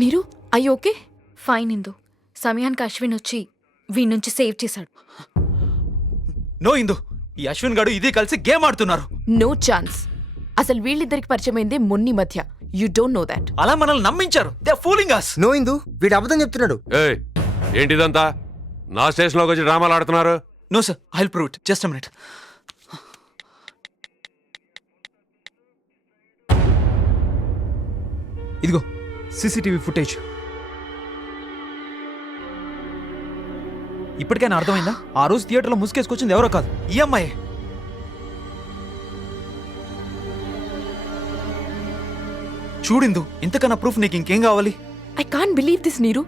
నీరు అయ్యి okay? Fine ఇందు. సమయానికి అశ్విన్ వచ్చి వీడి నుంచి సేవ్ చేశాడు. నో ఇందు, ఈ అశ్విన్ గాడు ఇది కలిసి గేమ్ ఆడుతున్నారు. No chance. అసలు వీళ్ళిద్దరికి పరిచయమైందే మొన్ని మధ్య. You don't know that. అలా మనల్ని నమ్మించారు. They are fooling us. No Indu, వీడు అబద్ధం చెప్తున్నాడు. ఏయ్, ఏంటిదంతా? నా స్టేషన్లోకి వచ్చి డ్రామాలు ఆడుతున్నారు? No sir, I will prove it. Just a minute. ఇదిగో సీసీటీవీ ఫుటేజ్. ఇప్పటికైనా అర్థమైందా? ఆ రోజు థియేటర్లో ముసుకేసుకొచ్చింది ఎవరో కాదు, ఈ అమ్మాయి. చూడిందు, ఇంతకన్నా ప్రూఫ్ నీకు ఇంకేం కావాలి? ఐ కాంట్ బిలీవ్ దిస్ నీరు.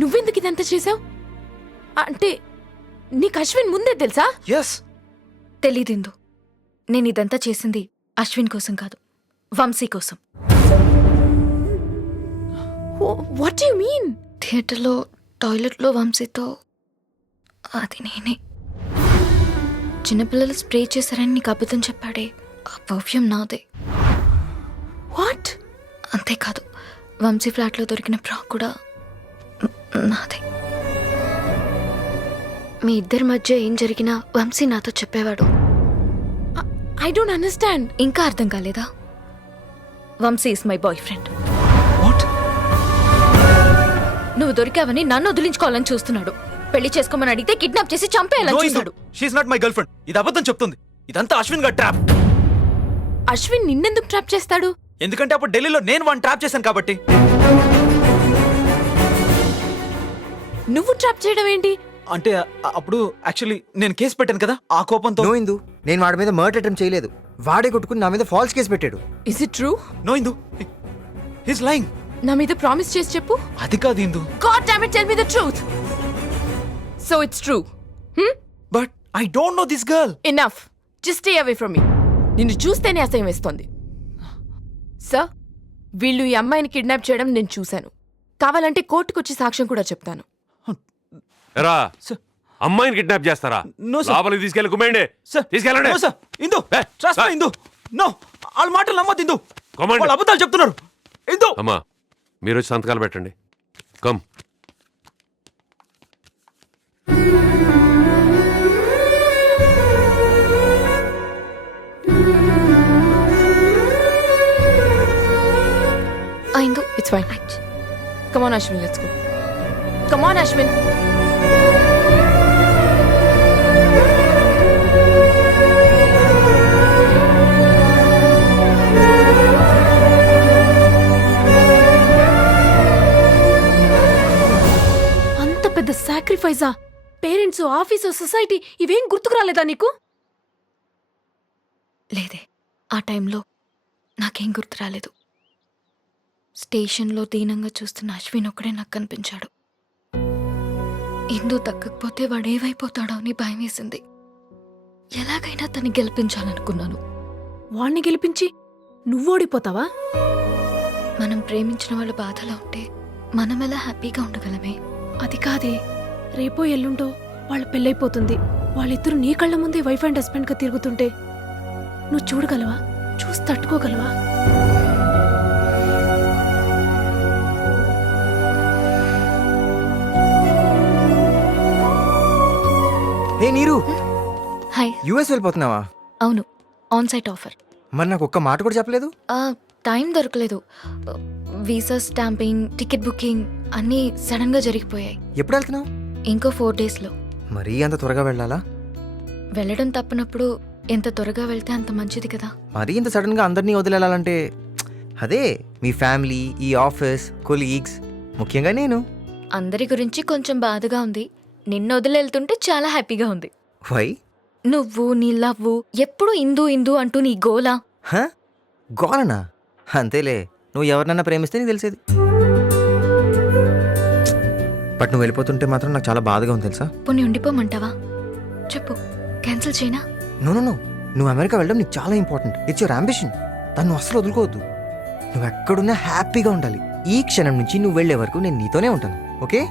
నువ్వెందుకు ఇదంతా చేసావు? అంటే నీకు అశ్విన్ ముందే తెలుసా? ఎస్. తెలీదిందు. నేను ఇదంతా చేసింది అశ్విన్ కోసం కాదు, వంశీ కోసం. What you mean? థియేటర్లో టాయిలెట్లో వంశీతో అది నేనే. చిన్నపిల్లలు స్ప్రే చేశారని నీకు అబద్ధం చెప్పాడే, ఆ పర్ఫ్యూమ్ నాదే. వాట్? అంతేకాదు, వంశీ ఫ్లాట్లో దొరికిన ఫ్రాక్ కూడా నాదే. మీ ఇద్దరి మధ్య ఏం జరిగినా వంశీ నాతో చెప్పేవాడు. I don't understand. ఇంకా అర్థం కాలేదా? Vamshi is my boyfriend. What? నువ్వు దొరికావని నన్ను వదిలించుకోవాలని చూస్తున్నాడు. పెళ్లి చేసుకోమని అడిగితే కిడ్నాప్ చేసి చంపేయాలని చూస్తాడు. She's not my girlfriend. ఇది అబద్ధం చెప్తుంది. ఇదంతా అశ్విన్ గారి ట్రాప్. అశ్విన్ నిన్నెందుకు ట్రాప్ చేస్తాడు? ఎందుకంటే అప్పుడు ఢిల్లీలో నేను వాడిని ట్రాప్ చేశాను కాబట్టి. నువ్వు ట్రాప్ చేయడం ఏంటి? అంటే అప్పుడు యాక్చువల్లీ నేను కేసు పెట్టాను కదా, ఆ కోపంతో. నో ఇందు, నేను వాడి మీద మర్డర్ అటెంప్ట్ చేయలేదు. వాడే కొట్టుకుని నా మీద ఫాల్స్ కేసు పెట్టాడు. Is it true? No Indu, he's lying. నా మీద ప్రామిస్ చేసి చెప్పు. అది కాదు Indu. God damn it, tell me the truth. So it's true. But I don't know this girl. Enough. Just stay away from me. నిన్ను చూస్తేనే అసహ్యం వేస్తోంది. సార్, వీళ్ళు ఈ అమ్మాయిని కిడ్నాప్ చేయడం నేను చూశాను. కావాలంటే కోర్టుకొచ్చి సాక్ష్యం కూడా చెప్తాను. ఎరా, Sir. అమ్మాయిని కిడ్నాప్ చేస్తారా? No, sir. లోపలికి తీసుకెళ్ళి కుమ్మేయండి. తీసుకెళ్ళండి. No sir. Indu, trust me Indu. No, వాళ్ళ మాటలు నమ్మద్దు ఇందు. Command. వాళ్ళు అబద్ధాలు చెప్తున్నారు. ఇందు. అమ్మా, మీరు వచ్చి సంతకాలు పెట్టండి. Come. Indu, It's fine. Come on, Ashwin, let's go. Come on, Ashwin. అంత పెద్ద సాక్రిఫైజా? పేరెంట్స్, ఆఫీసు, సొసైటీ ఇవేం గుర్తుకు రాలేదా నీకు? లేదే, ఆ టైంలో నాకేం గుర్తు రాలేదు. స్టేషన్లో దీనంగా చూస్తున్న అశ్విన్ ఒక్కడే నాకు కనిపించాడు. ఇందు దక్కకపోతే వాడేవైపోతాడో అని భయం వేసింది. ఎలాగైనా తన్ని గెలిపించాలనుకున్నాను. వాణ్ణి గెలిపించి నువ్వు ఓడిపోతావా? మనం ప్రేమించిన వాళ్ళ బాధలో ఉంటే మనం ఎలా హ్యాపీగా ఉండగలమే? అది కాదే, రేపో ఎల్లుంటో వాళ్ళ పెళ్ళైపోతుంది. వాళ్ళిద్దరూ నీ కళ్ళ ముందే వైఫ్ అండ్ హస్బెండ్ గా తిరుగుతుంటే నువ్వు చూడగలవా? చూసి తట్టుకోగలవా? హే నీరు, హాయ్. యుఎస్ వెళ్ళిపోతున్నావా? అవును, ఆన్ సైట్ ఆఫర్. మరి నాకు ఒక్క మాట కూడా చెప్పలేదు. టైం దొరకలేదు. వీసా స్టాంపింగ్, టికెట్ బుకింగ్ అన్నీ సడన్గా జరిగిపోయాయి. ఎప్పుడు వెళ్తున్నావు? ఇంకో 4 daysలో. మరీ అంత త్వరగా వెళ్ళాలా? వెళ్ళడం తప్పనప్పుడు ఎంత త్వరగా వెళ్తే అంత మంచిది కదా. మరీ ఇంత సడన్గా అందరినీ వదిలేయాలంటే అదే మీ ఫ్యామిలీ, ఈ ఆఫీస్, కొలీగ్స్, ముఖ్యంగా నేను. అందరి గురించి కొంచెం బాధగా ఉంది. నిన్ను వదిలి వెళ్తుంటే చాలా హ్యాపీగా ఉంది. వై? నువ్వు, నీ లవ్వు, ఎప్పుడు ఇందు ఇందు అంటూ నీ గోలా. గోలనా? అంతేలే, నువ్వు ఎవరినన్నా ప్రేమిస్తే నీకు తెలిసేది. బట్ నువ్వు వెళ్ళిపోతుంటే మాత్రం నాకు చాలా బాధగా ఉంది తెలుసా. పోనీ ఉండిపోమంటావా? చెప్పు, క్యాన్సిల్ చేయనా? నో నో నో, నువ్వు అమెరికా వెళ్ళడం నీకు చాలా ఇంపార్టెంట్. It's your ambition. దాన్ని అస్సలు వదులుకోవద్దు. నువ్వు ఎక్కడున్నా హ్యాపీగా ఉండాలి. ఈ క్షణం నుంచి నువ్వు వెళ్లే వరకు నేను నీతోనే ఉంటాను. ఓకే?